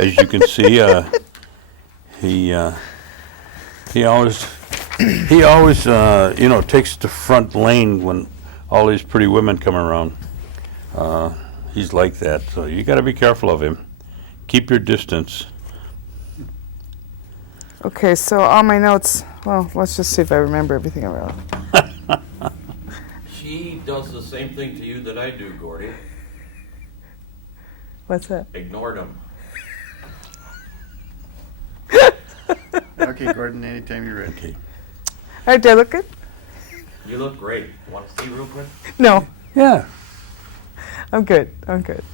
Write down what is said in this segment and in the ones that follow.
As you can see, he always takes the front lane when all these pretty women come around. He's like that, so you got to be careful of him. Keep your distance. Okay, so all my notes, well, let's just see if I remember everything I wrote. She does the same thing to you that I do, Gordy. What's that? Ignored him. Okay, Gordon, anytime you're ready. Okay. All right, do I look good? You look great. Want to see real quick? No, Yeah. I'm good. I'm good.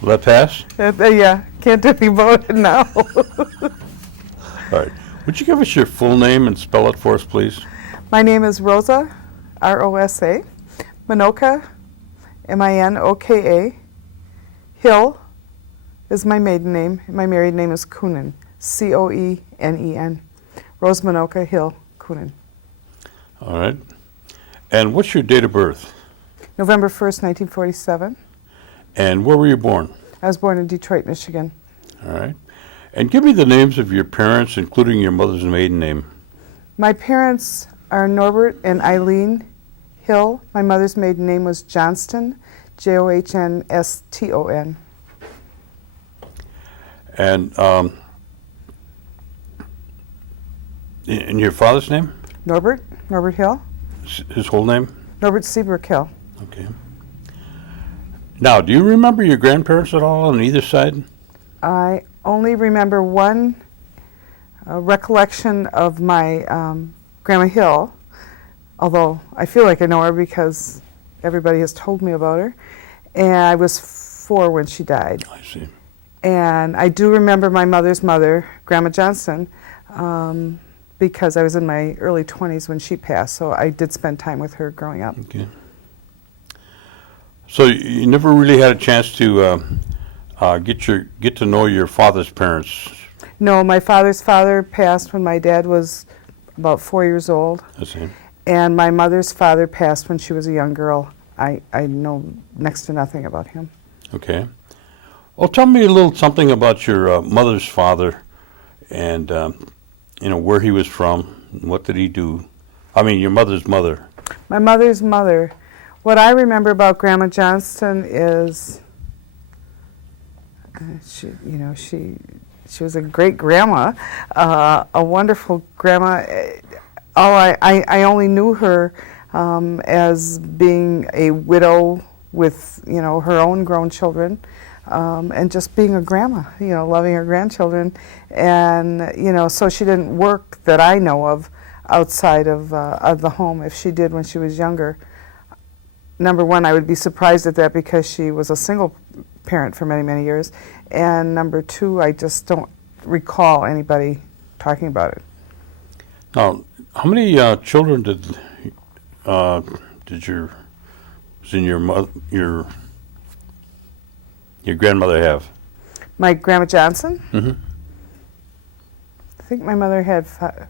Will that pass? Yeah, can't do any voting now. All right. Would you give us your full name and spell it for us, please? My name is Rosa, R-O-S-A, Minoka, M-I-N-O-K-A. Hill is my maiden name. My married name is Coenen, C-O-E-N-E-N. Rose Minoka Hill Coenen. All right. And what's your date of birth? November 1st, 1947. And where were you born? I was born in Detroit, Michigan. All right. And give me the names of your parents, including your mother's maiden name. My parents are Norbert and Eileen Hill. My mother's maiden name was Johnston, Johnston. And in your father's name? Norbert Hill. His whole name? Norbert Seabrook Hill. Okay. Now, do you remember your grandparents at all on either side? I only remember one recollection of my Grandma Hill, although I feel like I know her because everybody has told me about her. And I was 4 when she died. I see. And I do remember my mother's mother, Grandma Johnson, because I was in my early 20s when she passed, so I did spend time with her growing up. Okay. So you never really had a chance to get to know your father's parents? No, my father's father passed when my dad was about 4 years old, I see. and my mother's father passed when she was a young girl. I know next to nothing about him. Okay. Well, tell me a little something about your mother's father, and where he was from, and what did he do? I mean, your mother's mother. My mother's mother. What I remember about Grandma Johnston is, she was a great grandma, a wonderful grandma. I only knew her as being a widow with her own grown children, and just being a grandma, loving her grandchildren, and so she didn't work that I know of outside of the home. If she did when she was younger, number one, I would be surprised at that because she was a single parent for many, many years, and number two, I just don't recall anybody talking about it. Now, how many children did your grandmother have? My Grandma Johnson? Mm-hmm. I think my mother had 5.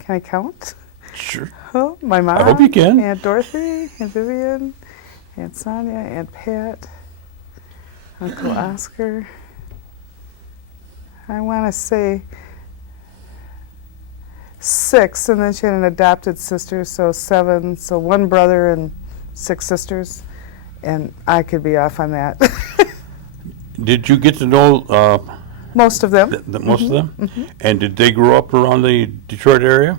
Can I count? Sure. Oh, my mom. I hope you can. Aunt Dorothy, Aunt Vivian, Aunt Sonia, Aunt Pat, Uncle Oscar. I want to say 6, and then she had an adopted sister, so 7. So 1 brother and 6 sisters, and I could be off on that. Did you get to know Most of them. most of them? Mm-hmm. And did they grow up around the Detroit area?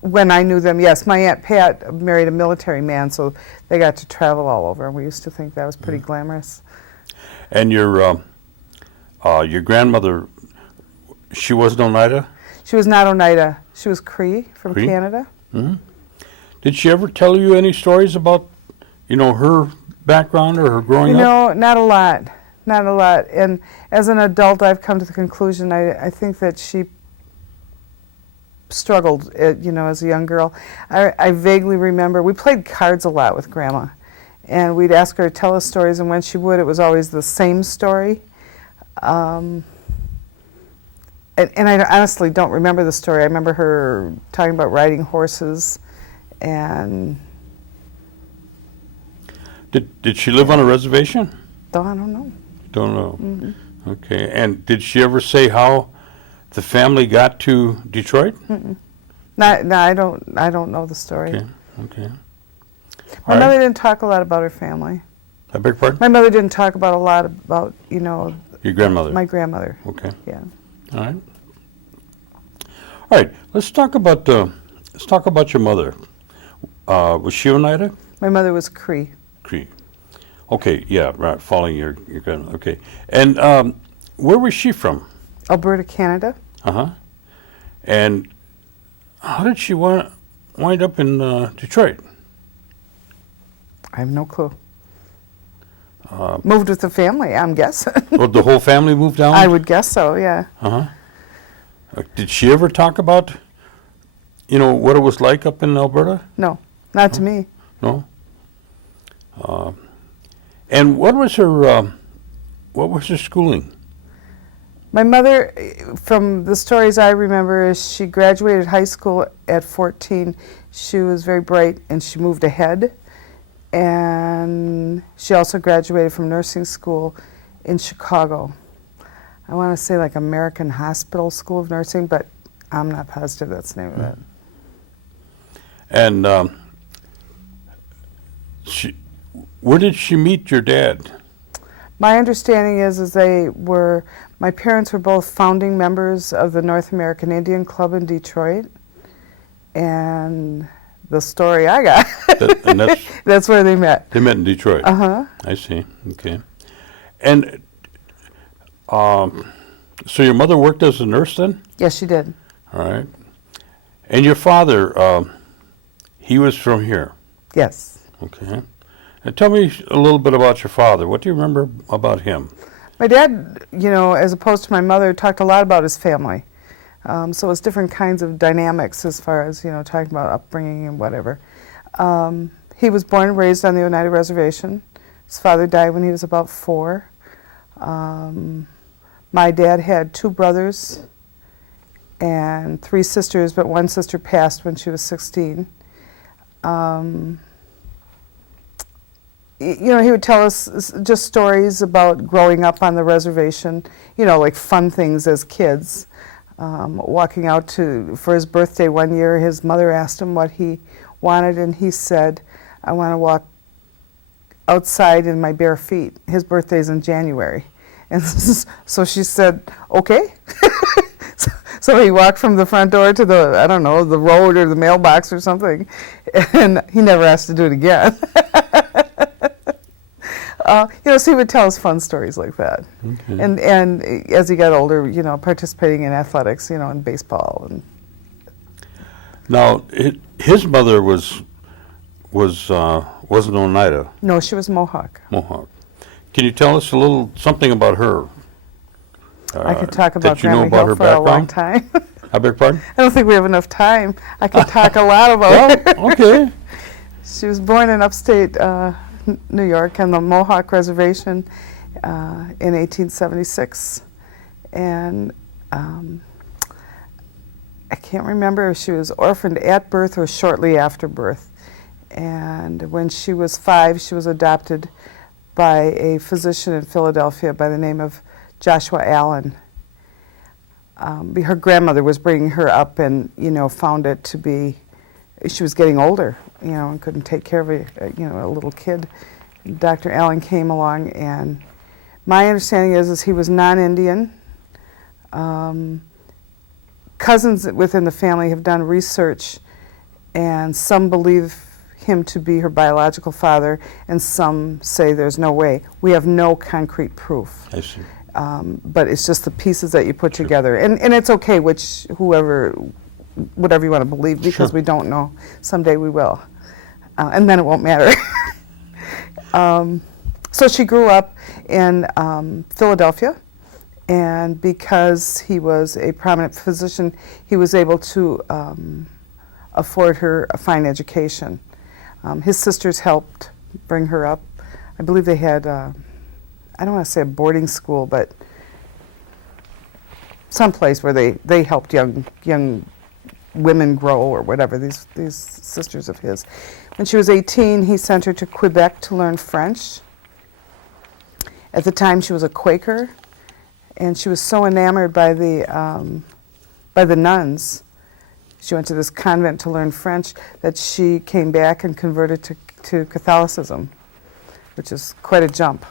When I knew them, yes. My Aunt Pat married a military man, so they got to travel all over, and we used to think that was pretty glamorous. And your grandmother, she wasn't Oneida? She was not Oneida. She was Cree from Cree? Canada. Mm-hmm. Did she ever tell you any stories about, her background or her growing up? Not a lot. Not a lot. And as an adult, I've come to the conclusion, I think that she struggled, as a young girl. I vaguely remember, we played cards a lot with Grandma, and we'd ask her to tell us stories, and when she would, it was always the same story. And I honestly don't remember the story. I remember her talking about riding horses, and... Did she live on a reservation? I don't know. Don't know. Mm-hmm. Okay. And did she ever say how the family got to Detroit? No, I don't know the story. Okay. Okay. My All mother right. didn't talk a lot about her family. I beg your pardon? My mother didn't talk about a lot about, you know, Your grandmother. my grandmother. Okay. Yeah. All right. All right. Let's talk about your mother. Was she Oneida? My mother was Cree. Cree. Okay. Yeah. Right. Following your grandmother. Okay. And where was she from? Alberta, Canada. Uh-huh. And how did she wind up in Detroit? I have no clue. Moved with the family, I'm guessing. Well, the whole family moved down? I would guess so, yeah. Uh-huh. Did she ever talk about, what it was like up in Alberta? No, not to me. No? And what was her schooling? My mother, from the stories I remember, is she graduated high school at 14. She was very bright and she moved ahead. And she also graduated from nursing school in Chicago. I want to say like American Hospital School of Nursing, but I'm not positive that's the name of it. And where did she meet your dad? My understanding is my parents were both founding members of the North American Indian Club in Detroit. And the story I got, And that's where they met. they met in Detroit. Uh-huh. I see. Okay. And so your mother worked as a nurse then? Yes, she did. All right. And your father, he was from here? Yes. Okay. And tell me a little bit about your father. What do you remember about him? My dad, as opposed to my mother, talked a lot about his family. So it was different kinds of dynamics as far as, talking about upbringing and whatever. He was born and raised on the Oneida Reservation. His father died when he was about 4. My dad had 2 brothers and 3 sisters, but one sister passed when she was 16. He would tell us just stories about growing up on the reservation, like fun things as kids. Walking out for his birthday one year, his mother asked him what he wanted, and he said, I want to walk outside in my bare feet. His birthday's in January. And so she said, okay. So he walked from the front door to the road or the mailbox or something, and he never asked to do it again. So he would tell us fun stories like that. Okay. And as he got older, participating in athletics, in baseball. And now, his mother wasn't Oneida. no, she was Mohawk. Mohawk. Can you tell us something about her? I could talk about that you know Grandma about Hill her for a long background? time. I beg your pardon? I don't think we have enough time. I could talk a lot about her. Okay. She was born in upstate New York on the Mohawk Reservation in 1876. And I can't remember if she was orphaned at birth or shortly after birth. And when she was 5, she was adopted by a physician in Philadelphia by the name of Joshua Allen. Her grandmother was bringing her up and, found it to be, she was getting older, and couldn't take care of a little kid. Dr. Allen came along, and my understanding is he was non-Indian. Cousins within the family have done research, and some believe him to be her biological father, and some say there's no way. We have no concrete proof. I see. But it's just the pieces that you put together. And it's okay, whatever you want to believe, because we don't know. Someday we will. And then it won't matter. So she grew up in Philadelphia, and because he was a prominent physician, he was able to afford her a fine education. His sisters helped bring her up. I believe they had, I don't want to say a boarding school, but someplace where they helped young women grow or whatever, these sisters of his. When she was 18, he sent her to Quebec to learn French. At the time, she was a Quaker, And she was so enamored by the nuns. She went to this convent to learn French that she came back and converted to Catholicism, which is quite a jump.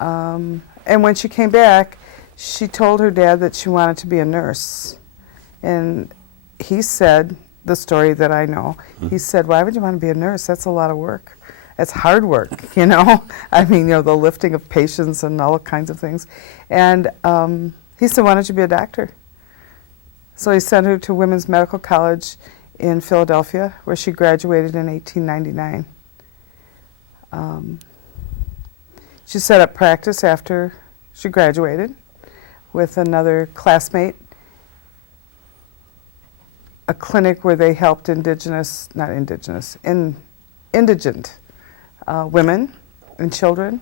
And when she came back, she told her dad that she wanted to be a nurse. And he said, the story that I know, he said, why would you want to be a nurse? That's a lot of work. That's hard work, you know? I mean, you know, the lifting of patients and all kinds of things. And he said, why don't you be a doctor? So he sent her to Women's Medical College in Philadelphia, where she graduated in 1899. She set up practice after she graduated with another classmate, a clinic where they helped indigent women and children.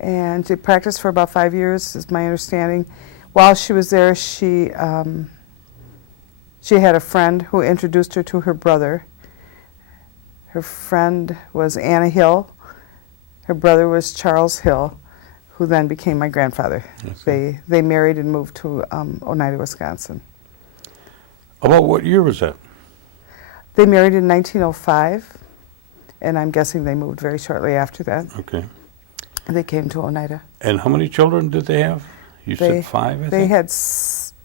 And she practiced for about 5 years, is my understanding. While she was there, she had a friend who introduced her to her brother. Her friend was Anna Hill. Her brother was Charles Hill, who then became my grandfather. They married and moved to Oneida, Wisconsin. About what year was that? They married in 1905, and I'm guessing they moved very shortly after that. Okay. They came to Oneida. And how many children did they have? You said 5, I think? They had six.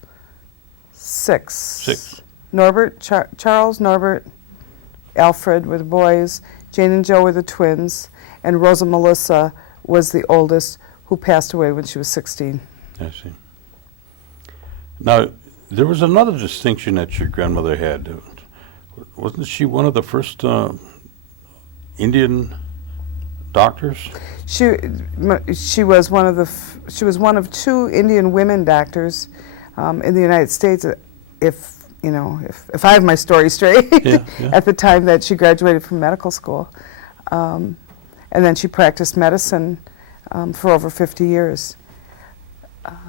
6. Norbert, Charles, Norbert, Alfred were the boys. Jane and Joe were the twins. And Rosa Melissa was the oldest, who passed away when she was 16. I see. Now, there was another distinction that your grandmother had. Wasn't she one of the first Indian doctors? She was one of of 2 Indian women doctors in the United States. If I have my story straight, Yeah. at the time that she graduated from medical school, and then she practiced medicine for over 50 years.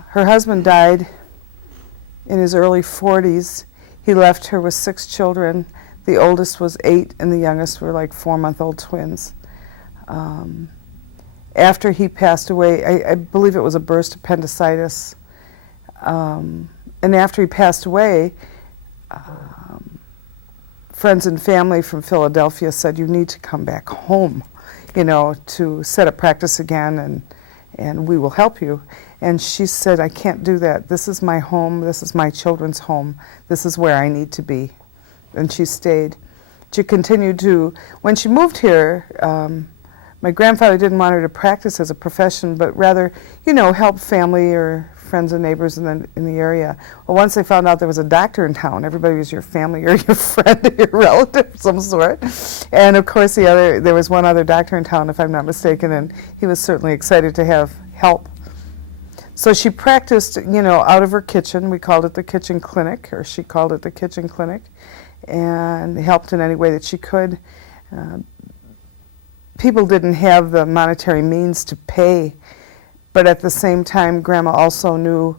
Her husband died in his early 40s. He left her with 6 children. The oldest was 8, and the youngest were like 4-month-old twins. After he passed away, I believe it was a burst appendicitis. And after he passed away, friends and family from Philadelphia said, you need to come back home, to set up practice again, and we will help you. And she said, I can't do that. This is my home. This is my children's home. This is where I need to be. And she stayed. She continued to, when she moved here, my grandfather didn't want her to practice as a profession, but rather, help family or friends and neighbors in the area. Well, once they found out there was a doctor in town, everybody was your family or your friend or your relative of some sort. And of course, there was one other doctor in town, if I'm not mistaken, and he was certainly excited to have help. So she practiced, out of her kitchen. We called it the kitchen clinic, or she called it the kitchen clinic, and helped in any way that she could. People didn't have the monetary means to pay, but at the same time, Grandma also knew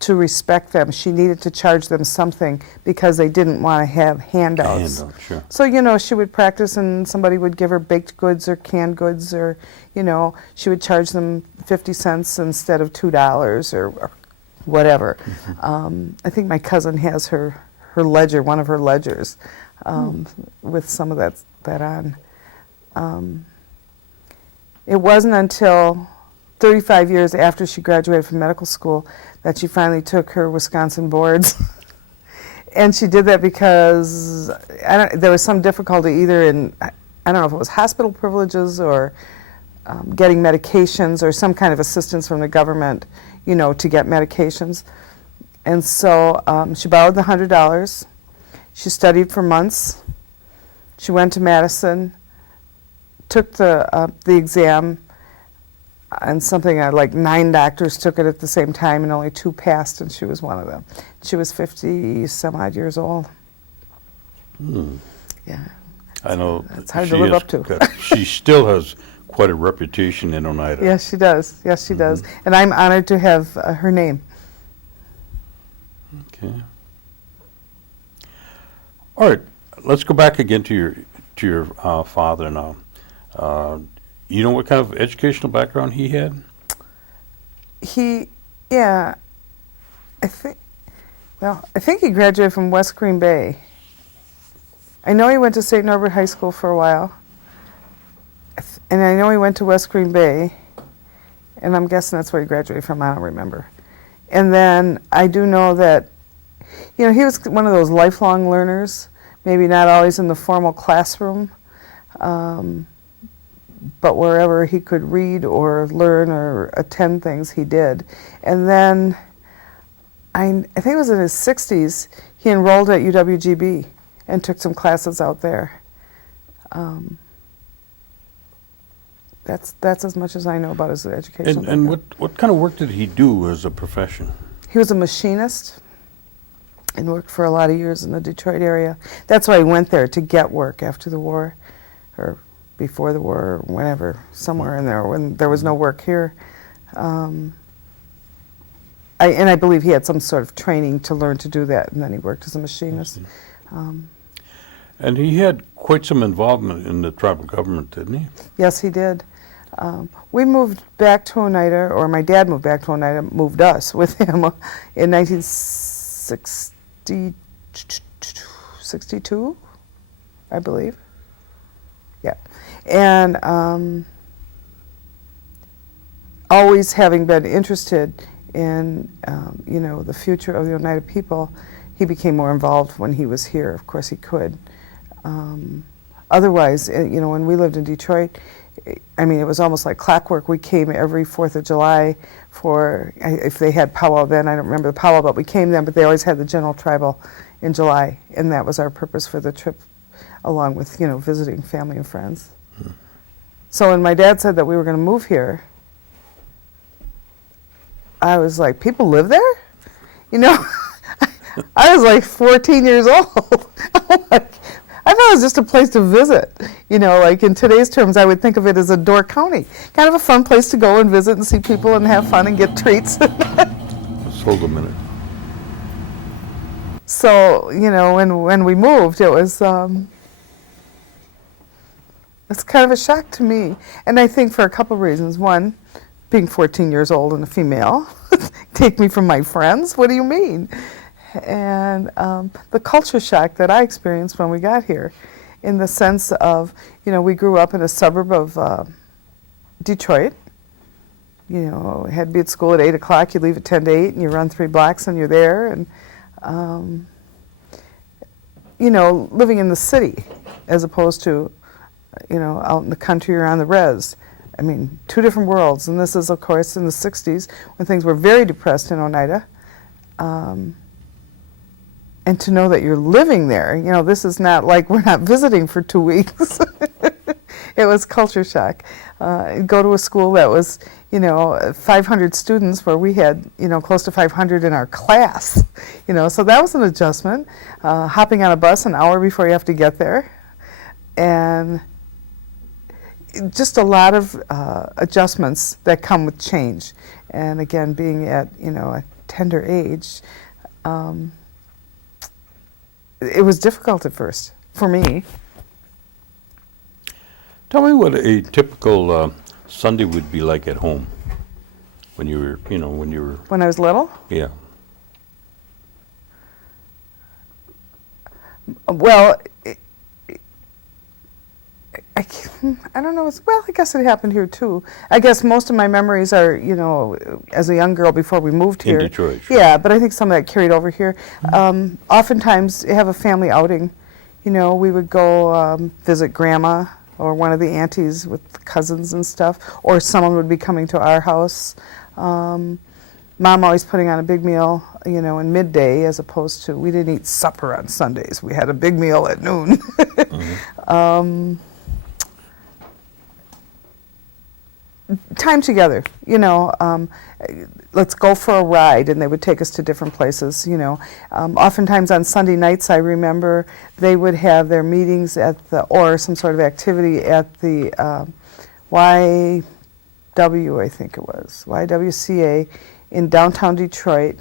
to respect them. She needed to charge them something because they didn't want to have handouts. Sure. So, she would practice and somebody would give her baked goods or canned goods, or, she would charge them 50 cents instead of $2 or whatever. Mm-hmm. I think my cousin has her ledger, one of her ledgers, with some of that on. It wasn't until 35 years after she graduated from medical school that she finally took her Wisconsin boards. And she did that because there was some difficulty either in, I don't know if it was hospital privileges or getting medications or some kind of assistance from the government, to get medications. And so she borrowed the $100. She studied for months. She went to Madison, took the exam, and something like 9 doctors took it at the same time, and only 2 passed, and she was one of them. She was 50-some-odd years old. Yeah. I know. It's hard to live up to. She still has quite a reputation in Oneida. Yes, she does. Yes, she does. And I'm honored to have her name. Okay. All right. Let's go back again to your father now. You know what kind of educational background he had? He Yeah, I think. Well, I think he graduated from West Green Bay. I know he went to St. Norbert High School for a while, and I know he went to West Green Bay, and I'm guessing that's where he graduated from. I don't remember. And then I do know that, you know, he was one of those lifelong learners. Maybe not always in the formal classroom, but wherever he could read or learn or attend things, he did. And then I think it was in his 60s, he enrolled at UWGB and took some classes out there. That's as much as I know about his education. And what kind of work did he do as a profession? He was a machinist and worked for a lot of years in the Detroit area. That's why he went there, to get work after the war, or before the war, or whenever, somewhere in there, when there was no work here. I believe he had some sort of training to learn to do that, and then he worked as a machinist. And he had quite some involvement in the tribal government, didn't he? Yes, he did. We moved back to Oneida, or my dad moved back to Oneida, moved us with him in 1962, I believe. Yeah. And always having been interested in, you know, the future of the Oneida people, he became more involved when he was here. Of course, he could. Otherwise, you know, when we lived in Detroit, I mean, it was almost like clockwork. We came every 4th of July for, if they had powwow then, I don't remember the powwow, but we came then, but they always had the general tribal in July, and that was our purpose for the trip, along with, you know, visiting family and friends. So when my dad said that we were going to move here, I was like, people live there? You know, I was like 14 years old. I thought it was just a place to visit. You know, like in today's terms, I would think of it as a door county. Kind of a fun place to go and visit and see people and have fun and get treats. Let's hold a minute. So, you know, when we moved, it was it's kind of a shock to me. And I think for a couple of reasons. One, being 14 years old and a female. Take me from my friends? What do you mean? And the culture shock that I experienced when we got here, in the sense of, you know, we grew up in a suburb of Detroit. You know, had to be at school at 8 o'clock, you leave at 10 to 8, and you run 3 blocks and you're there. And, you know, living in the city as opposed to, you know, out in the country or on the res. I mean, 2 different worlds. And this is, of course, in the 60s when things were very depressed in Oneida. And to know that you're living there, you know, this is not like we're not visiting for 2 weeks. It was culture shock. Go to a school that was, you know, 500 students where we had, you know, close to 500 in our class. You know, so that was an adjustment. Hopping on a bus an hour before you have to get there. And just a lot of adjustments that come with change. And again, being at, you know, a tender age, it was difficult at first for me. Tell me what a typical Sunday would be like at home when you were, you know, When I was little? Yeah. Well, I don't know. Well, I guess it happened here too. I guess most of my memories are, you know, as a young girl before we moved here. In Detroit. Sure. Yeah, but I think some of that carried over here. Oftentimes, you have a family outing. You know, we would go visit Grandma or one of the aunties with cousins and stuff, or someone would be coming to our house. Mom always putting on a big meal, you know, in midday, as opposed to, we didn't eat supper on Sundays. We had a big meal at noon. Time together, you know, let's go for a ride, and they would take us to different places, you know. Oftentimes on Sunday nights, I remember they would have their meetings at or some sort of activity at the YW, I think it was, YWCA in downtown Detroit,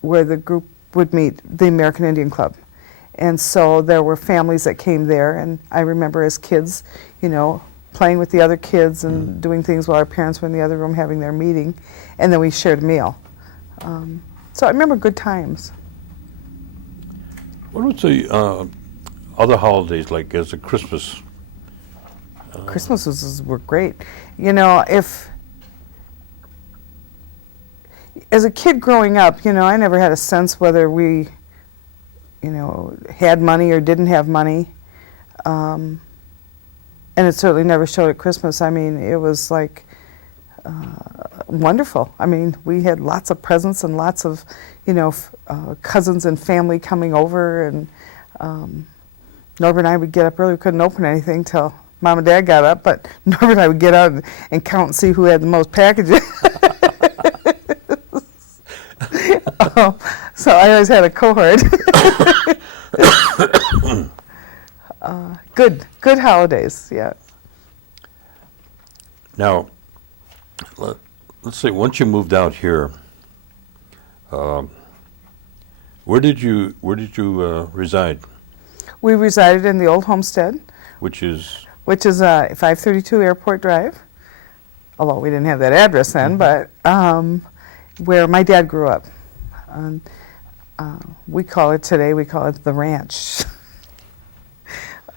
where the group would meet, the American Indian Club. And so there were families that came there, and I remember as kids, you know, playing with the other kids and doing things while our parents were in the other room having their meeting, and then we shared a meal. So I remember good times. What was the other holidays like as a Christmas? Christmases were great. You know, as a kid growing up, you know, I never had a sense whether we, you know, had money or didn't have money. And it certainly never showed at Christmas. I mean, it was like wonderful. I mean, we had lots of presents and lots of, you know, cousins and family coming over. And Norbert and I would get up early. We couldn't open anything till Mom and Dad got up, but Norbert and I would get out and count and see who had the most packages. So I always had a cohort. Good holidays, yeah. Now, let's say once you moved out here, where did you reside? We resided in the old homestead, Which is 532 Airport Drive, although we didn't have that address then, but where my dad grew up. And, we call it the ranch.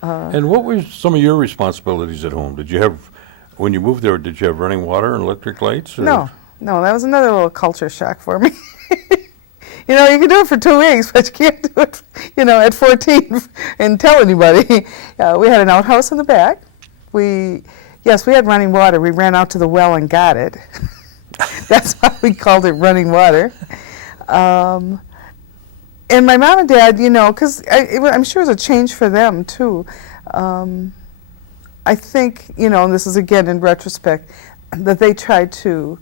and what were some of your responsibilities at home? Did you have, when you moved there, did you have running water and electric lights? Or? No, that was another little culture shock for me. You know, you can do it for 2 weeks, but you can't do it, you know, at 14 and tell anybody. We had an outhouse in the back. Yes, we had running water. We ran out to the well and got it. That's why we called it running water. And my mom and dad, you know, because I'm sure it was a change for them, too. I think, you know, and this is again in retrospect, that they tried to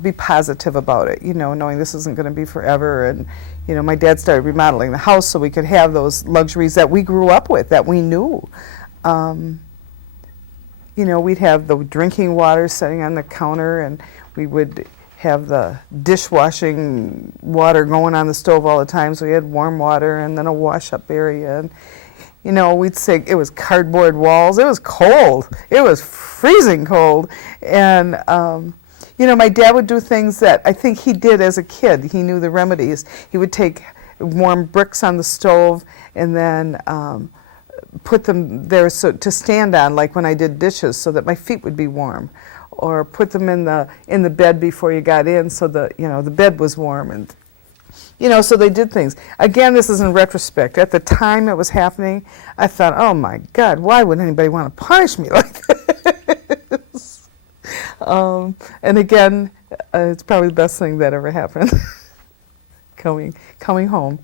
be positive about it, you know, knowing this isn't going to be forever. And, you know, my dad started remodeling the house so we could have those luxuries that we grew up with, that we knew. You know, we'd have the drinking water sitting on the counter, and we would have the dishwashing water going on the stove all the time, so we had warm water and then a wash-up area. And, you know, we'd say it was cardboard walls. It was cold. It was freezing cold. And, you know, my dad would do things that I think he did as a kid. He knew the remedies. He would take warm bricks on the stove and then put them there to stand on, like when I did dishes, so that my feet would be warm. Or put them in the bed before you got in, so that, you know, the bed was warm. And, you know, so they did things. Again, this is in retrospect. At the time it was happening, I thought, oh my God, why would anybody want to punish me like this? And again, it's probably the best thing that ever happened. coming home.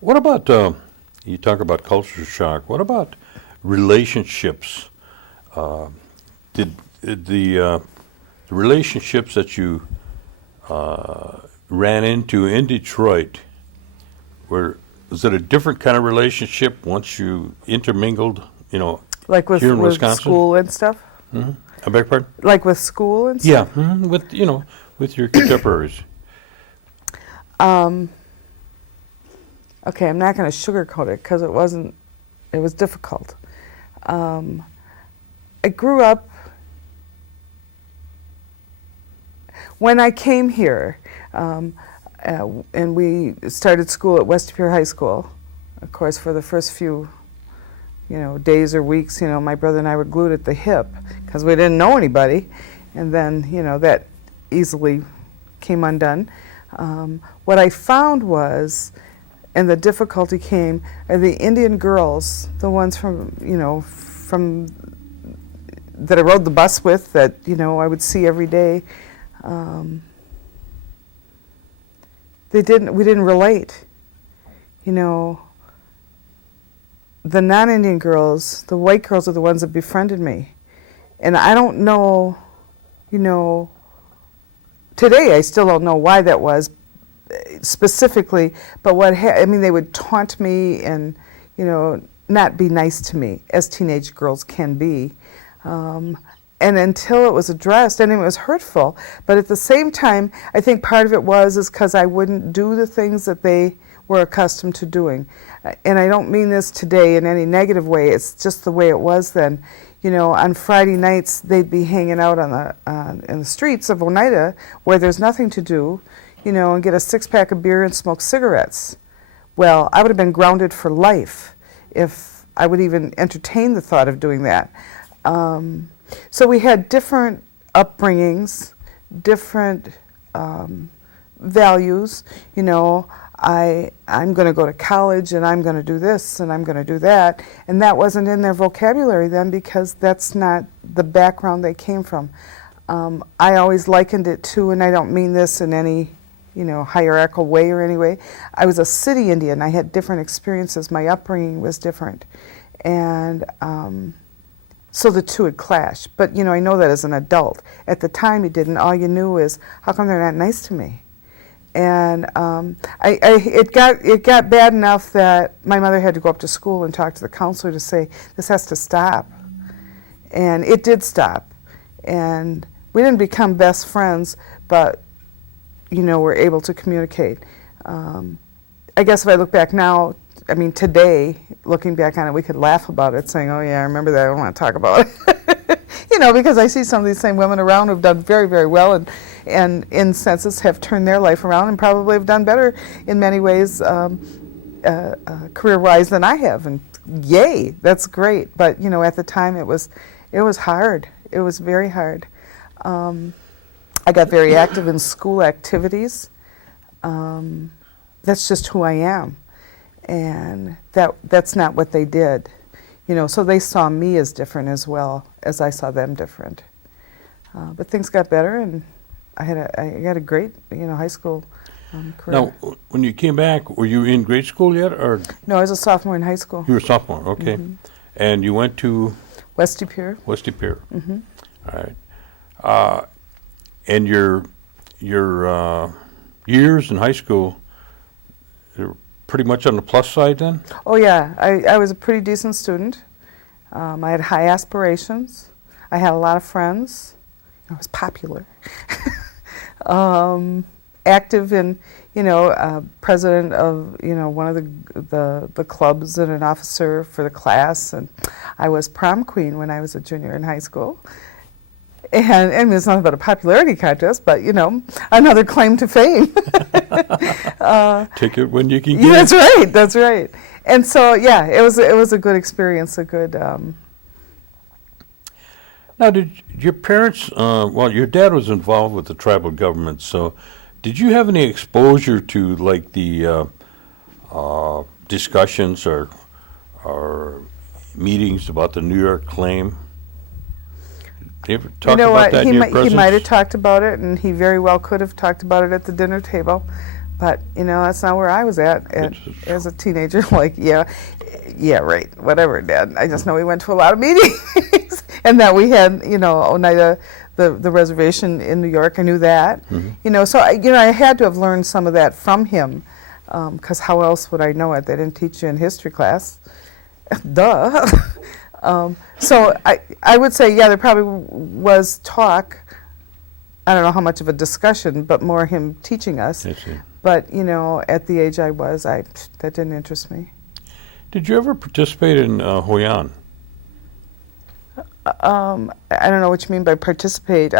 What about, you talk about culture shock, what about relationships? Did the relationships that you ran into in Detroit, was it a different kind of relationship once you intermingled, you know, Like with here in Wisconsin? school and stuff? Mm-hmm. I beg your pardon? Like with school and Yeah, stuff? mm-hmm. With, you know, with your contemporaries. Okay, I'm not going to sugarcoat it because it was difficult. I grew up, when I came here, and we started school at West Pier High School. Of course, for the first few, you know, days or weeks, you know, my brother and I were glued at the hip because we didn't know anybody. And then, you know, that easily came undone. What I found was, and the difficulty came, are the Indian girls, the ones from, you know, that I rode the bus with, that, you know, I would see every day. We didn't relate. You know, the non-Indian girls, the white girls are the ones that befriended me. And I don't know, you know, today I still don't know why that was specifically, but I mean, they would taunt me and, you know, not be nice to me, as teenage girls can be. And until it was addressed, and it was hurtful, but at the same time, I think part of it is because I wouldn't do the things that they were accustomed to doing. And I don't mean this today in any negative way, it's just the way it was then. on Friday nights they'd be hanging out in the streets of Oneida where there's nothing to do, and get a 6-pack of beer and smoke cigarettes. Well, I would have been grounded for life if I would even entertain the thought of doing that. So we had different upbringings, different values. I'm going to go to college and I'm going to do this and I'm going to do that. And that wasn't in their vocabulary then because that's not the background they came from. I always likened it to, and I don't mean this in any hierarchical way or any way, I was a city Indian. I had different experiences. My upbringing was different. And so the two would clash. But, I know that as an adult. At the time, you didn't. All you knew is, how come they're not nice to me? And it got bad enough that my mother had to go up to school and talk to the counselor to say, this has to stop. And it did stop. And we didn't become best friends, but, we're able to communicate. I guess if I look back now, today, looking back on it, we could laugh about it, saying, oh yeah, I remember that, I don't want to talk about it. Because I see some of these same women around who've done very, very well and in senses have turned their life around and probably have done better in many ways career-wise than I have. And yay, that's great. But, at the time it was hard. It was very hard. I got very active in school activities. That's just who I am. And that's not what they did. So they saw me as different as well as I saw them different. But things got better, and I had a great, high school career. Now, when you came back, were you in grade school yet, or? No, I was a sophomore in high school. You were a sophomore, okay. Mm-hmm. And you went to? Westy Pier. Westy Pier. Mm-hmm. All right. And your years in high school, they were pretty much on the plus side then? Oh yeah, I was a pretty decent student. I had high aspirations. I had a lot of friends. I was popular. Active in, president of, one of the clubs and an officer for the class. And I was prom queen when I was a junior in high school. And it's not about a popularity contest, but, another claim to fame. Take it when you can get yeah, it. That's right. And so, yeah, it was a good experience, a good... Now, did your parents, your dad was involved with the tribal government, so did you have any exposure to, like, the discussions or meetings about the New York claim? Did you ever talk about that in your presence? He might have talked about it, and he very well could have talked about it at the dinner table. But, that's not where I was at as a teenager. Like, yeah, right, whatever, Dad. I just know we went to a lot of meetings. And that we had, Oneida, the reservation in New York. I knew that. Mm-hmm. So, I had to have learned some of that from him. Because how else would I know it? They didn't teach you in history class. Duh. So I would say, yeah, there probably was talk. I don't know how much of a discussion, but more him teaching us. I see. But, at the age I was, that didn't interest me. Did you ever participate in Hoyan? I don't know what you mean by participate.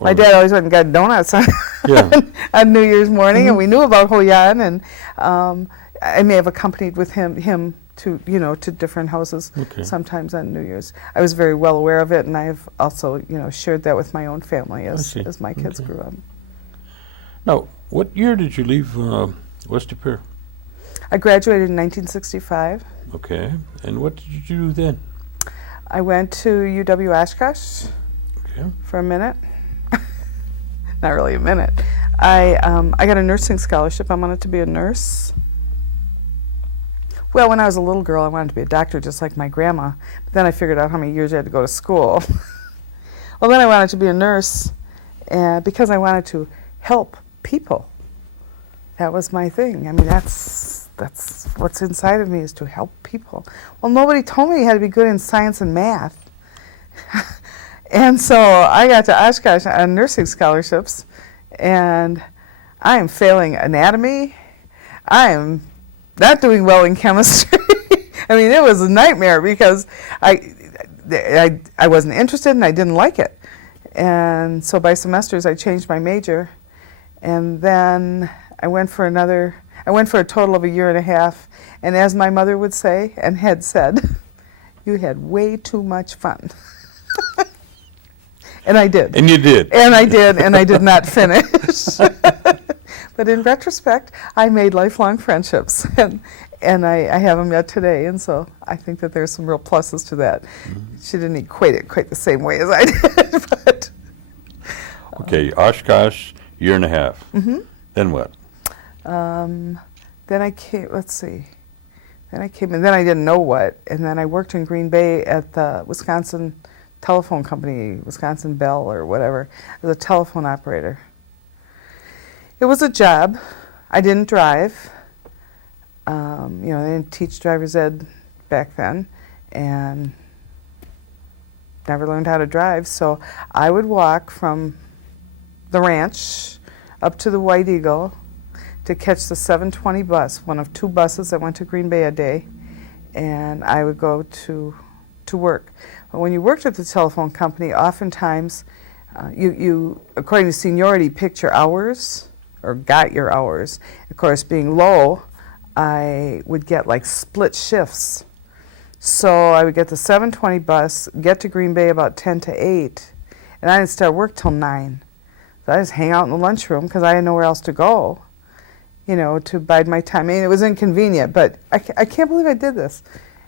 My dad always went and got donuts on, Yeah. on New Year's morning, Mm-hmm. and we knew about Hoyan, and I may have accompanied with him to to different houses sometimes on New Year's. I was very well aware of it, and I've also shared that with my own family as my kids grew up. Now, what year did you leave Westy Pier? I graduated in 1965. Okay, and what did you do then? I went to UW Oshkosh Okay. for a minute. Not really a minute. I got a nursing scholarship. I wanted to be a nurse. Well, when I was a little girl, I wanted to be a doctor just like my grandma. But then I figured out how many years I had to go to school. Well, then I wanted to be a nurse because I wanted to help people. That was my thing. That's what's inside of me, is to help people. Well, nobody told me you had to be good in science and math. And so I got to Oshkosh on nursing scholarships, and I am failing anatomy. I am not doing well in chemistry. I mean, it was a nightmare because I wasn't interested and I didn't like it. And so by semesters I changed my major, and then I went for a total of a year and a half, and as my mother would say and had said, you had way too much fun. And I did. And you did. And I did, and I did not finish. But in retrospect, I made lifelong friendships, and I have them yet today, and so I think that there's some real pluses to that. She didn't equate it quite the same way as I did, but... Okay, Oshkosh, year and a half. Then what? Then I came, let's see. Then I came, and then I didn't know what, and then I worked in Green Bay at the Wisconsin telephone company, Wisconsin Bell or whatever, as a telephone operator. It was a job. I didn't drive. They didn't teach driver's ed back then, and never learned how to drive. So I would walk from the ranch up to the White Eagle to catch the 7:20 bus, one of two buses that went to Green Bay a day, and I would go to work. But when you worked at the telephone company, oftentimes you, according to seniority, picked your hours or got your hours. Of course, being low, I would get like split shifts. So I would get the 7:20 bus, get to Green Bay about 10 to 8, and I didn't start work till 9. So I just hang out in the lunchroom because I had nowhere else to go, to bide my time. I mean, it was inconvenient, but I can't believe I did this.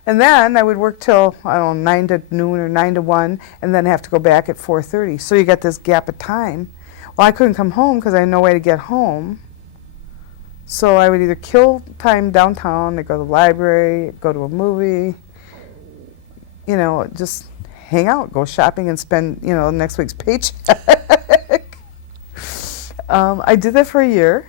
And then I would work till, 9 to noon or 9 to 1, and then have to go back at 4:30. So you get this gap of time. Well, I couldn't come home because I had no way to get home. So I would either kill time downtown, I'd go to the library, go to a movie, just hang out, go shopping and spend, next week's paycheck. I did that for a year,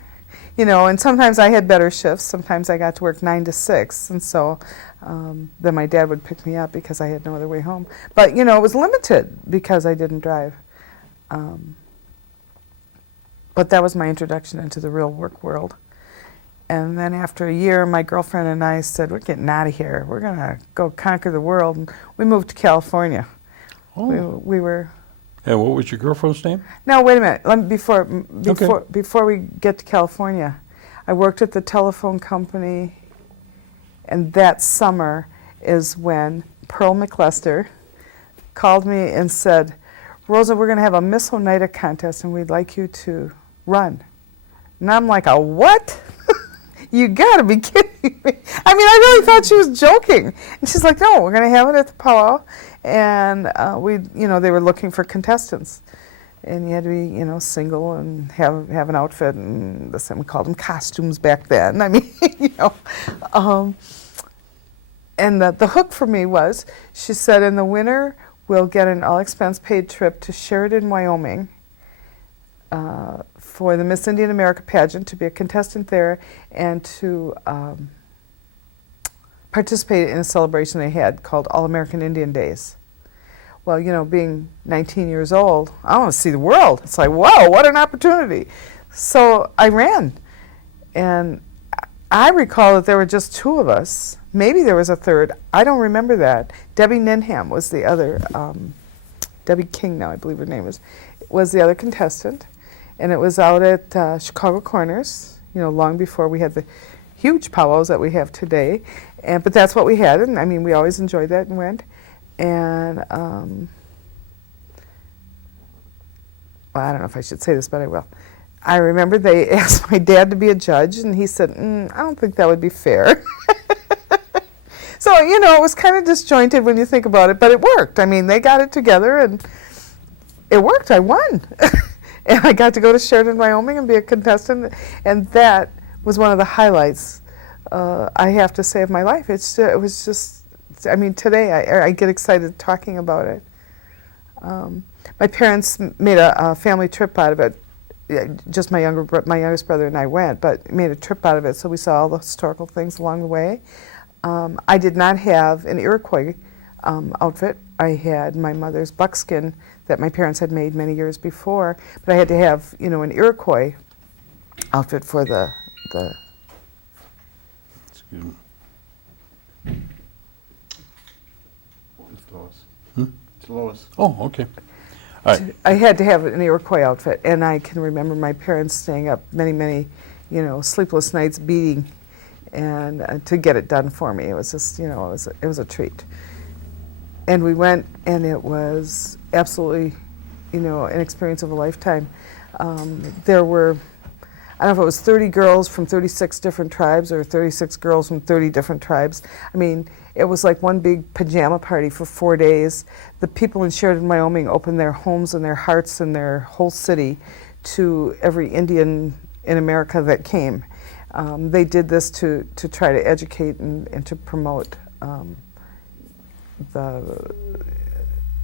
and sometimes I had better shifts. Sometimes I got to work 9 to 6, and so then my dad would pick me up because I had no other way home. But, it was limited because I didn't drive. But that was my introduction into the real work world. And then after a year, my girlfriend and I said, we're getting out of here. We're going to go conquer the world. And we moved to California. Oh. We were... And what was your girlfriend's name? No, wait a minute. Before we get to California, I worked at the telephone company, and that summer is when Pearl McLester called me and said, Rosa, we're going to have a Miss Oneida contest, and we'd like you to run. And I'm like, a what? You got to be kidding me. I mean, I really thought she was joking. And she's like, no, we're going to have it at the powwow. And they were looking for contestants. And you had to be, single and have an outfit. And we called them costumes back then. I mean, And the hook for me was, she said, in the winter, we'll get an all-expense-paid trip to Sheridan, Wyoming, for the Miss Indian America pageant, to be a contestant there, and to participate in a celebration they had called All-American Indian Days. Well, being 19 years old, I want to see the world. It's like, whoa, what an opportunity. So I ran. And I recall that there were just two of us. Maybe there was a third. I don't remember that. Debbie Ninham was the other, Debbie King now, I believe her name was the other contestant. And it was out at Chicago Corners, long before we had the huge powwows that we have today. But that's what we had, and I mean, we always enjoyed that and went. And, well, I don't know if I should say this, but I will. I remember they asked my dad to be a judge, and he said, I don't think that would be fair. So, it was kind of disjointed when you think about it, but it worked. I mean, they got it together, and it worked. I won. And I got to go to Sheridan, Wyoming, and be a contestant, and that was one of the highlights, I have to say, of my life. It was just, I mean, today I get excited talking about it. My parents made a family trip out of it. Just my youngest brother and I went, but made a trip out of it, so we saw all the historical things along the way. I did not have an Iroquois outfit. I had my mother's buckskin that my parents had made many years before, but I had to have, an Iroquois outfit for the. Excuse me. It's Lois. Oh, okay. All right. I had to have an Iroquois outfit, and I can remember my parents staying up many, sleepless nights beating, and to get it done for me. It was just, it was a treat. And we went, and it was absolutely, an experience of a lifetime. There were, I don't know if it was 30 girls from 36 different tribes or 36 girls from 30 different tribes. I mean, it was like one big pajama party for 4 days. The people in Sheridan, Wyoming opened their homes and their hearts and their whole city to every Indian in America that came. They did this to try to educate and to promote the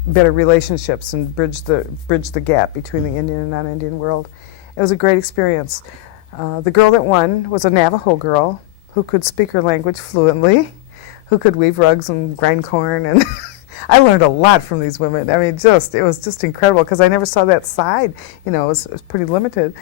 better relationships and bridge the gap between the Indian and non-Indian world. It was a great experience. The girl that won was a Navajo girl who could speak her language fluently, who could weave rugs and grind corn, and I learned a lot from these women. I mean, it was just incredible because I never saw that side. It was pretty limited.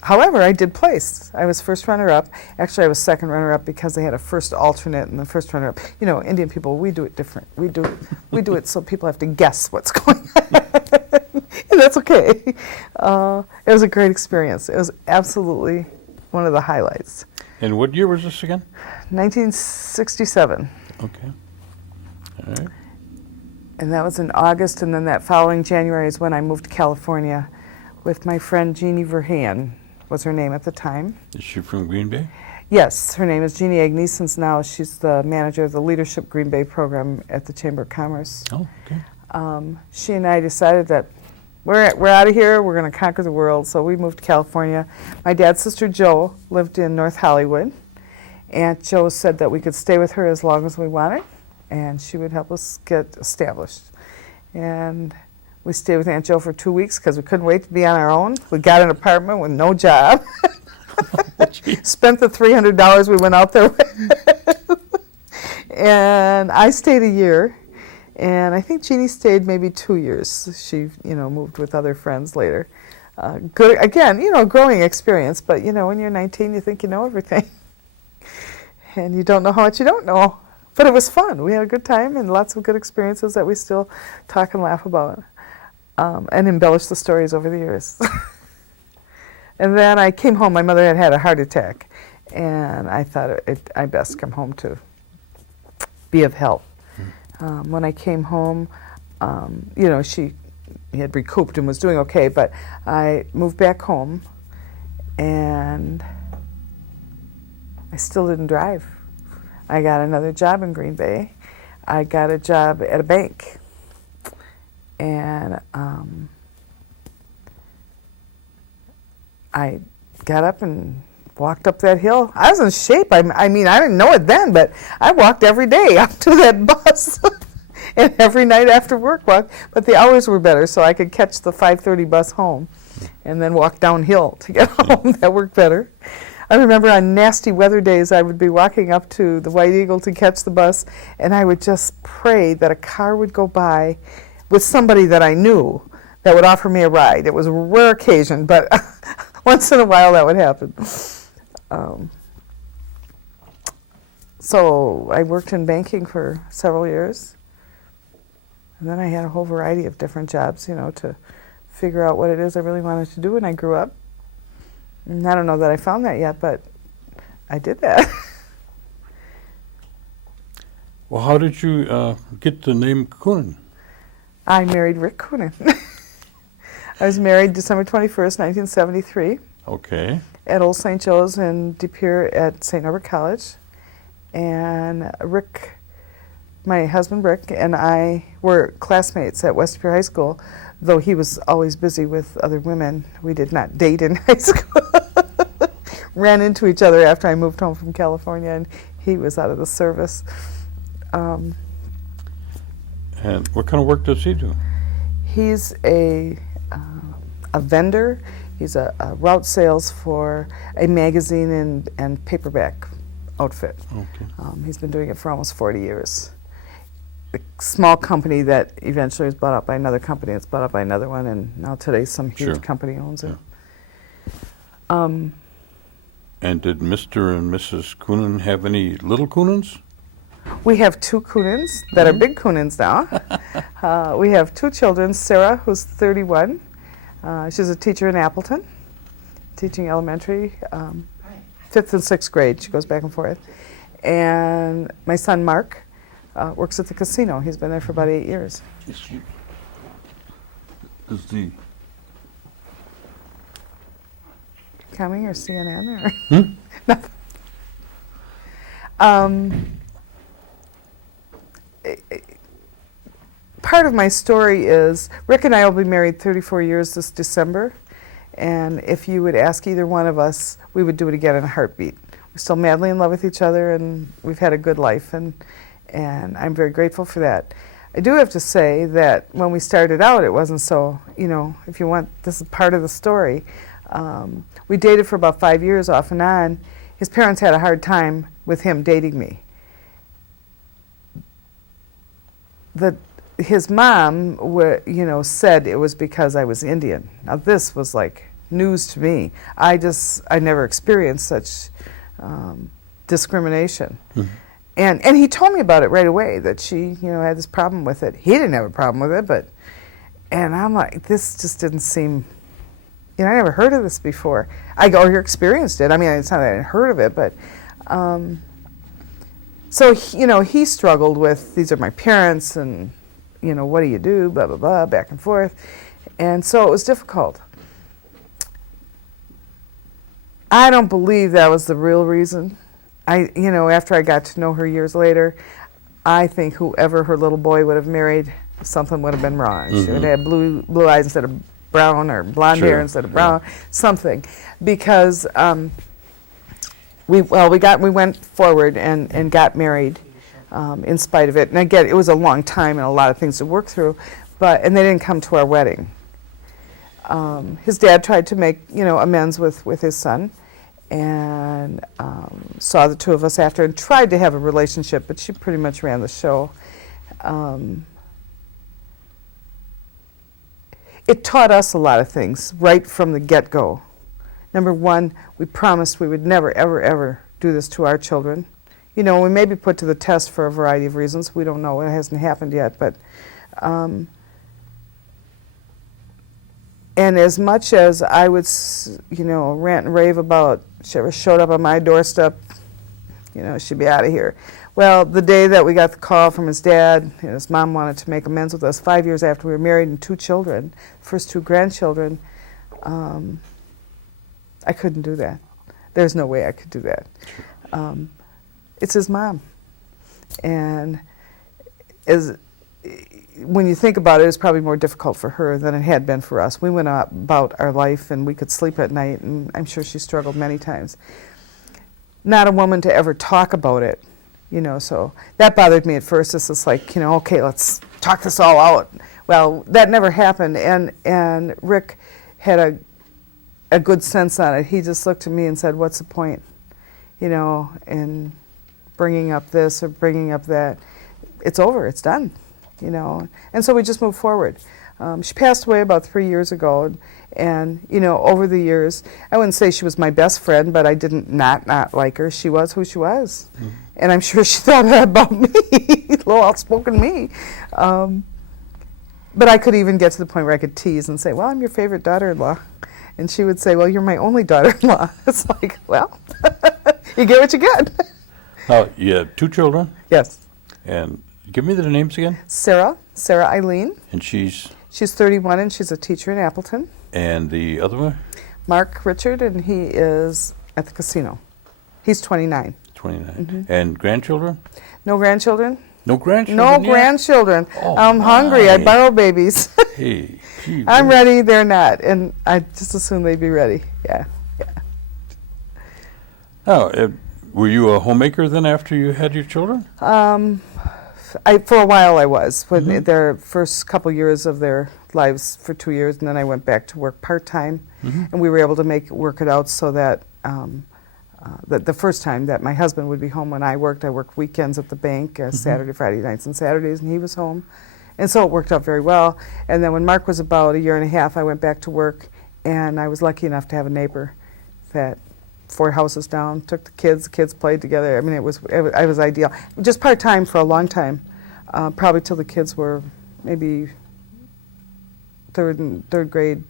However, I did place. I was first runner-up. Actually, I was second runner-up because they had a first alternate and the first runner-up. Indian people, we do it different. We do it so people have to guess what's going on. And that's okay. It was a great experience. It was absolutely one of the highlights. And what year was this again? 1967. Okay. All right. And that was in August, and then that following January is when I moved to California with my friend Jeannie Verheyen, was her name at the time. Is she from Green Bay? Yes, her name is Jeannie Agnesens now. She's the manager of the Leadership Green Bay program at the Chamber of Commerce. Oh, okay. She and I decided that we're out of here, we're going to conquer the world, so we moved to California. My dad's sister Jo lived in North Hollywood. Aunt Jo said that we could stay with her as long as we wanted, and she would help us get established. And we stayed with Aunt Jo for 2 weeks because we couldn't wait to be on our own. We got an apartment with no job. Spent the $300 we went out there with. And I stayed a year. And I think Jeannie stayed maybe 2 years. She, moved with other friends later. Good, again, growing experience. But, when you're 19, you think you know everything. And you don't know how much you don't know. But it was fun. We had a good time and lots of good experiences that we still talk and laugh about. And embellish the stories over the years. And then I came home. My mother had had a heart attack. And I thought I best come home to be of help. When I came home, she had recouped and was doing okay, but I moved back home, and I still didn't drive. I got another job in Green Bay. I got a job at a bank, and I got up and walked up that hill. I was in shape. I mean, I didn't know it then, but I walked every day up to that bus. And every night after work walked. But the hours were better, so I could catch the 5:30 bus home and then walk downhill to get home. That worked better. I remember on nasty weather days, I would be walking up to the White Eagle to catch the bus, and I would just pray that a car would go by with somebody that I knew that would offer me a ride. It was a rare occasion, but once in a while that would happen. So I worked in banking for several years. And then I had a whole variety of different jobs, to figure out what it is I really wanted to do when I grew up. And I don't know that I found that yet, but I did that. Well, how did you get the name Coenen? I married Rick Coenen. I was married December 21st, 1973. Okay. At Old St. Joe's in De Pere at St. Norbert College. And Rick, my husband Rick, and I were classmates at West De Pere High School, though he was always busy with other women. We did not date in high school. Ran into each other after I moved home from California, and he was out of the service. And what kind of work does he do? He's a vendor. He's a route sales for a magazine and paperback outfit. Okay. He's been doing it for almost 40 years. A small company that eventually was bought up by another company that's bought up by another one, and now today some huge Sure. company owns it. And did Mr. and Mrs. Coenen have any little Coenens? We have two Coenens that are big Coenens now. We have two children, Sarah, who's 31. She's a teacher in Appleton, teaching elementary, 5th and 6th grade. She goes back and forth. And my son, Mark, works at the casino. He's been there for about 8 years. Is the Coming or CNN or? Hmm? Nothing. Part of my story is Rick and I will be married 34 years this December, and if you would ask either one of us, we would do it again in a heartbeat. We're still madly in love with each other, and we've had a good life, and I'm very grateful for that. I do have to say that when we started out, it wasn't so, if you want, this is part of the story. We dated for about 5 years off and on. His parents had a hard time with him dating me. His mom said it was because I was Indian. Now this was like news to me. I never experienced such discrimination. Mm-hmm. And he told me about it right away, that she had this problem with it. He didn't have a problem with it, and I'm like, this just didn't seem, I never heard of this before. Or you experienced it. I mean, it's not that I hadn't heard of it, but so he struggled with, these are my parents, and what do you do, blah, blah, blah, back and forth. And so it was difficult. I don't believe that was the real reason. After I got to know her years later, I think whoever her little boy would have married, something would have been wrong. Mm-hmm. She would have blue eyes instead of brown, or blonde hair instead of brown, something. Because we went forward and got married in spite of it. And again, it was a long time and a lot of things to work through, and they didn't come to our wedding. His dad tried to make amends with his son, and saw the two of us after and tried to have a relationship, but she pretty much ran the show. It taught us a lot of things right from the get-go. Number one, we promised we would never, ever, ever do this to our children. We may be put to the test for a variety of reasons. We don't know. It hasn't happened yet. But, and as much as I would, rant and rave about, she ever showed up on my doorstep, she'd be out of here. Well, the day that we got the call from his dad, his mom wanted to make amends with us 5 years after we were married, and 2 children, first 2 grandchildren, I couldn't do that. There's no way I could do that. It's his mom. And when you think about it, it's probably more difficult for her than it had been for us. We went about our life, and we could sleep at night, and I'm sure she struggled many times. Not a woman to ever talk about it, so that bothered me at first. It's just like, okay, let's talk this all out. Well, that never happened, and Rick had a good sense on it. He just looked at me and said, what's the point, in bringing up this or bringing up that? It's over, it's done. And so we just moved forward. She passed away about 3 years ago, and over the years, I wouldn't say she was my best friend, but I didn't not like her. She was who she was, and I'm sure she thought that about me, a little outspoken me. But I could even get to the point where I could tease and say, well, I'm your favorite daughter-in-law. And she would say, well, you're my only daughter-in-law. It's like, well, you get what you get. Now, you have 2 children? Yes. And give me their names again. Sarah Eileen. And she's 31, and she's a teacher in Appleton. And the other one? Mark Richard, and he is at the casino. He's 29. 29. Mm-hmm. And grandchildren? No grandchildren? No grandchildren No yet? grandchildren. Oh, I'm hungry. I my. borrow babies. Hey, gee I'm whiz. ready. They're not. And I just assume they'd be ready. Yeah. Now, were you a homemaker then after you had your children? For a while I was. When their first couple years of their lives for 2 years, and then I went back to work part-time. And we were able to work it out so that the first time that my husband would be home when I worked weekends at the bank, Saturday, Friday nights and Saturdays, and he was home. And so it worked out very well. And then when Mark was about 1.5 years, I went back to work, and I was lucky enough to have a neighbor that 4 houses down, took the kids played together. I mean, it was ideal. Just part-time for a long time, probably till the kids were maybe third grade.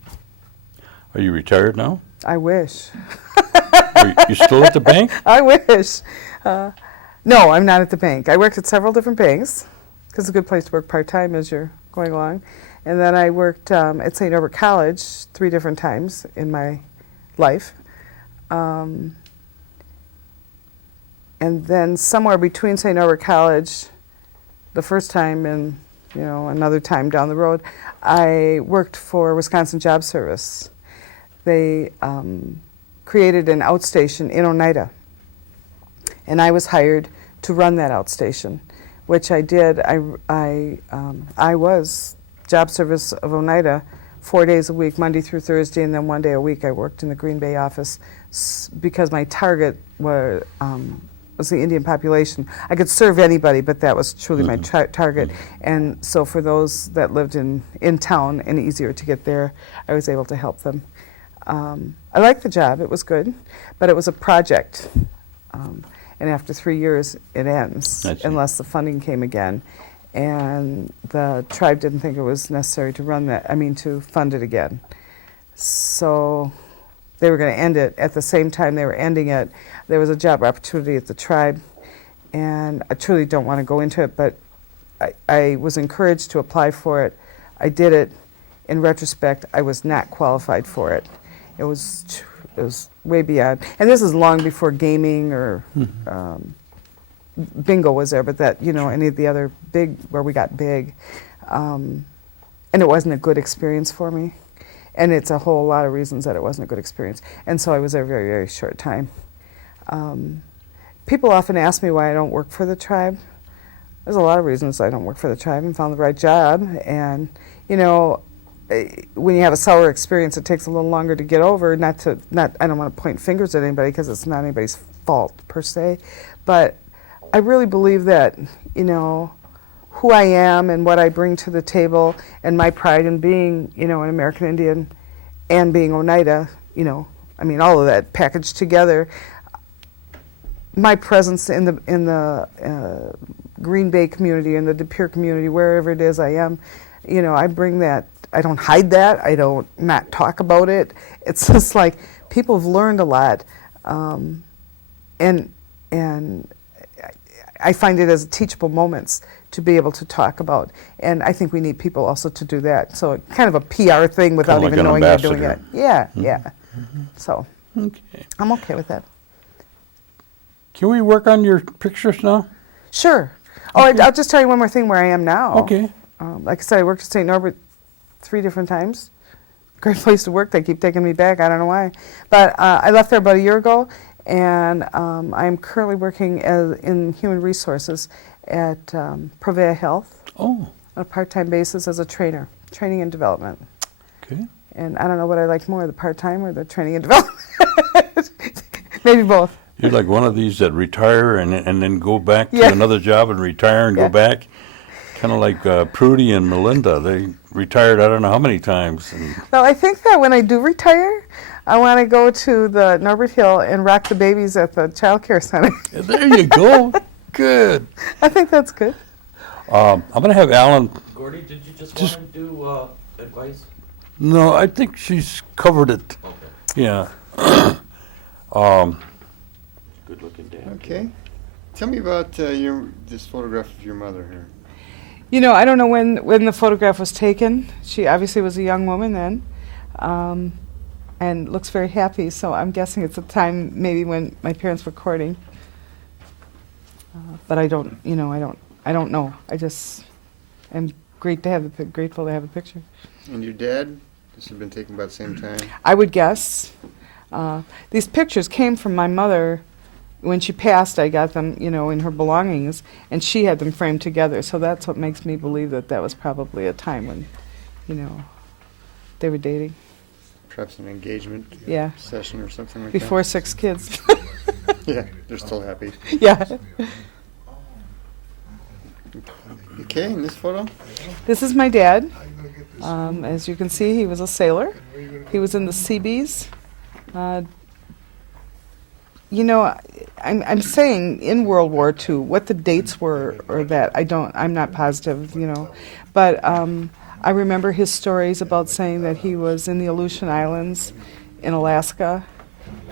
Are you retired now? I wish. Are you still at the bank? I wish. No, I'm not at the bank. I worked at several different banks because it's a good place to work part-time as you're going along. And then I worked at St. Norbert College 3 different times in my life. And then somewhere between St. Norbert College, the first time and another time down the road, I worked for Wisconsin Job Service. They created an outstation in Oneida, and I was hired to run that outstation, which I did. I was Job Service of Oneida 4 days a week, Monday through Thursday, and then 1 day a week I worked in the Green Bay office because my target was the Indian population. I could serve anybody, but that was truly my target. And so for those that lived in town and easier to get there, I was able to help them. I liked the job. It was good, but it was a project. And after 3 years, it ends unless the funding came again. And the tribe didn't think it was necessary to to fund it again. So they were going to end it. At the same time they were ending it, there was a job opportunity at the tribe. And I truly don't want to go into it, but I was encouraged to apply for it. I did it. In retrospect, I was not qualified for it. It was way beyond. And this is long before gaming or bingo was there, but that, any of the other where we got big. And it wasn't a good experience for me. And it's a whole lot of reasons that it wasn't a good experience. And so I was there a very, very short time. People often ask me why I don't work for the tribe. There's a lot of reasons I don't work for the tribe and found the right job. And, when you have a sour experience, it takes a little longer to get over. I don't want to point fingers at anybody because it's not anybody's fault per se. But I really believe that, who I am and what I bring to the table and my pride in being, an American Indian and being Oneida, all of that packaged together. My presence in the Green Bay community, in the De Pere community, wherever it is I am, I bring that. I don't hide that. I don't not talk about it. It's just like people have learned a lot, and I find it as teachable moments to be able to talk about. And I think we need people also to do that. So kind of a PR thing without Kind of even like knowing an you're doing it. ambassador. Yeah, yeah. So Okay. I'm okay with that. Can we work on your pictures now? Sure. Oh, I'll just tell you one more thing where I am now. Okay. Like I said, I worked at St. Norbert 3 different times. Great place to work. They keep taking me back. I don't know why. But I left there about a year ago, and I'm currently working in human resources at Provea Health Oh, on a part-time basis as a trainer, training and development. okay. And I don't know what I like more, the part-time or the training and development. Maybe both. You're like one of these that retire and then go back to Yeah. another job and retire and Yeah. go back. Kind of like Prudy and Melinda. They retired I don't know how many times. And Well, I think that when I do retire, I want to go to the Norbert Hill and rock the babies at the child care center. there you go. Good. I think that's good. I'm going to have Alan. Gordy, did you just want to do advice? No, I think she's covered it. Okay. Yeah. Good looking dad. Okay. Tell me about this photograph of your mother here. I don't know when the photograph was taken. She obviously was a young woman then, and looks very happy. So I'm guessing it's a time maybe when my parents were courting. But I don't know. I just am grateful to have a picture. And your dad? This has been taken about the same time. I would guess. These pictures came from my mother. When she passed, I got them, in her belongings, and she had them framed together. So that's what makes me believe that was probably a time when, they were dating. Perhaps an engagement Yeah. session or something like Before 6 kids. that. Yeah, they're still happy. Yeah. Okay, in this photo? This is my dad. As you can see, he was a sailor. He was in the Seabees You know, I'm saying in World War II. What the dates were, or that I'm not positive. You know, but I remember his stories about saying that he was in the Aleutian Islands, in Alaska,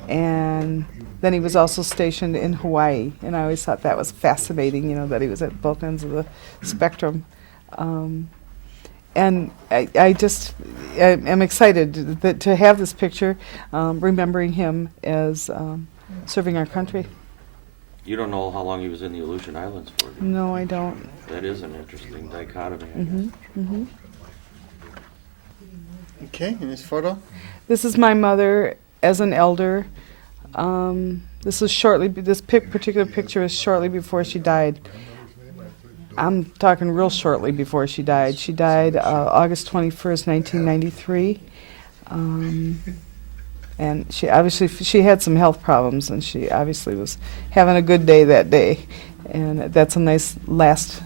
and then he was also stationed in Hawaii. And I always thought that was fascinating. You know, that he was at both ends of the spectrum. And I just am excited to have this picture, remembering him as serving our country. You don't know how long he was in the Aleutian Islands for? do you? No, I don't. That is an interesting dichotomy, I guess. Mm-hmm. Okay, in this photo? This is my mother as an elder. This is shortly. This particular picture is shortly before she died. I'm talking real shortly before she died. She died August 21st, 1993. And she had some health problems, and she obviously was having a good day that day. And that's a nice last,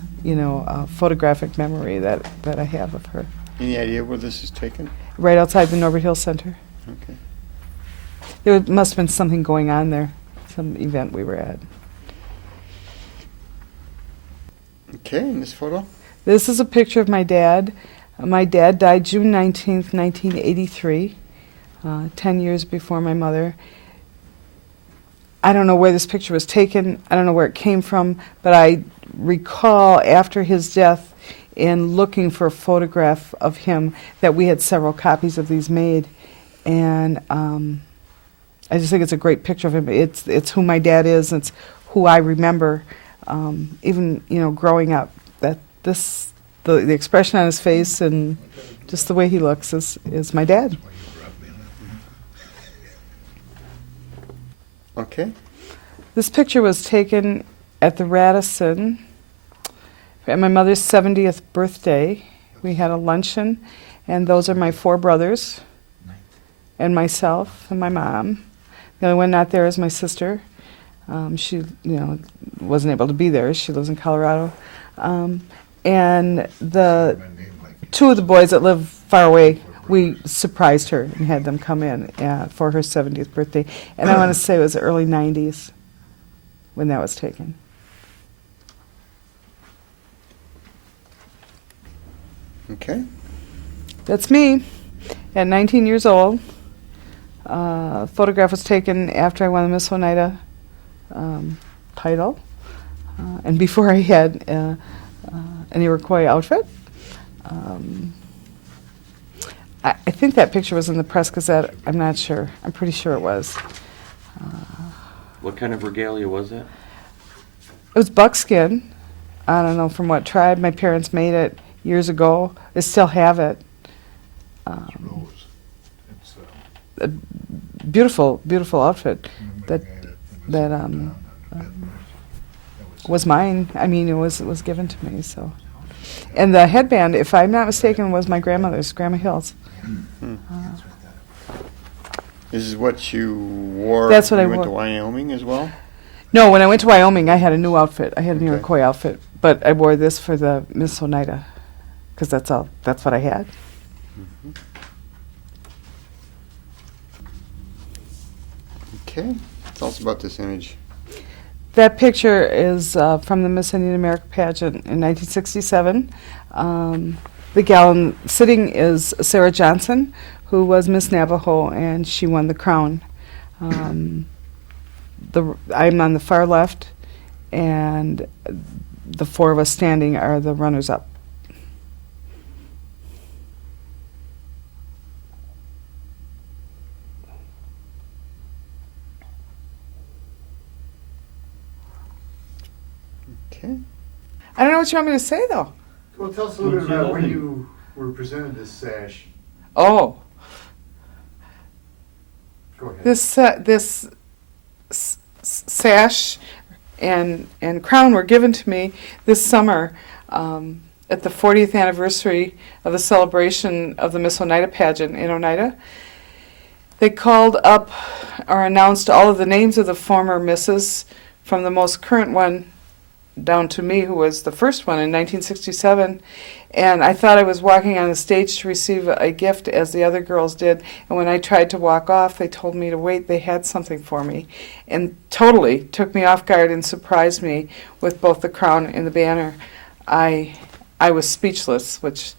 photographic memory that I have of her. Any idea where this is taken? Right outside the Norbert Hill Center. Okay. There must have been something going on there, some event we were at. Okay, in this photo? This is a picture of my dad. My dad died June 19th, 1983, 10 years before my mother. I don't know where this picture was taken. I don't know where it came from, but I recall after his death in looking for a photograph of him that we had several copies of these made. And I just think it's a great picture of him. It's who my dad is. It's who I remember. Even growing up, that the expression on his face and just the way he looks is my dad. Okay. This picture was taken at the Radisson at my mother's 70th birthday. We had a luncheon, and those are my four brothers and myself and my mom. The only one not there is my sister. She, wasn't able to be there. She lives in Colorado. And the two of the boys that live far away, we surprised her and had them come in for her 70th birthday. And I want to say it was the early 90s when that was taken. Okay. That's me at 19 years old. Photograph was taken after I won the Miss Oneida title, and before I had an Iroquois outfit. I think that picture was in the Press Gazette. I'm not sure. I'm pretty sure it was. What kind of regalia was that? It was buckskin. I don't know from what tribe. My parents made it years ago. They still have it. A beautiful, beautiful outfit that was mine. I mean, it was given to me. So, and the headband, if I'm not mistaken, was my grandmother's, Grandma Hill's. This is what you wore That's what when I you went to wore. Wyoming as well? No, when I went to Wyoming, I had a new outfit. I had an Okay. Iroquois outfit, but I wore this for the Miss Oneida because that's what I had. Okay. Tell us about this image. That picture is from the Miss Indian America pageant in 1967. The gal sitting is Sarah Johnson, who was Miss Navajo, and she won the crown. I'm on the far left, and the four of us standing are the runners-up. Okay. I don't know what you want me to say, though. Well, tell us a little bit about when you were presented this sash. Oh, Go ahead. this sash and crown were given to me this summer at the 40th anniversary of the celebration of the Miss Oneida pageant in Oneida. They called up or announced all of the names of the former misses, from the most current one down to me, who was the first one in 1967. And I thought I was walking on the stage to receive a gift as the other girls did. And when I tried to walk off, they told me to wait. They had something for me. And totally took me off guard and surprised me with both the crown and the banner. I was speechless, which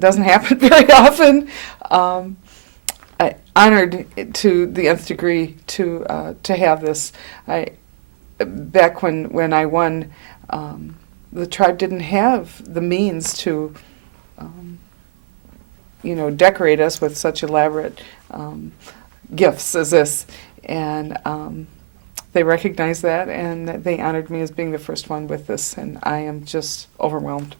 doesn't happen very often. I honored to the nth degree to have this. Back when I won, the tribe didn't have the means to, decorate us with such elaborate gifts as this, and they recognized that, and they honored me as being the first one with this, and I am just overwhelmed.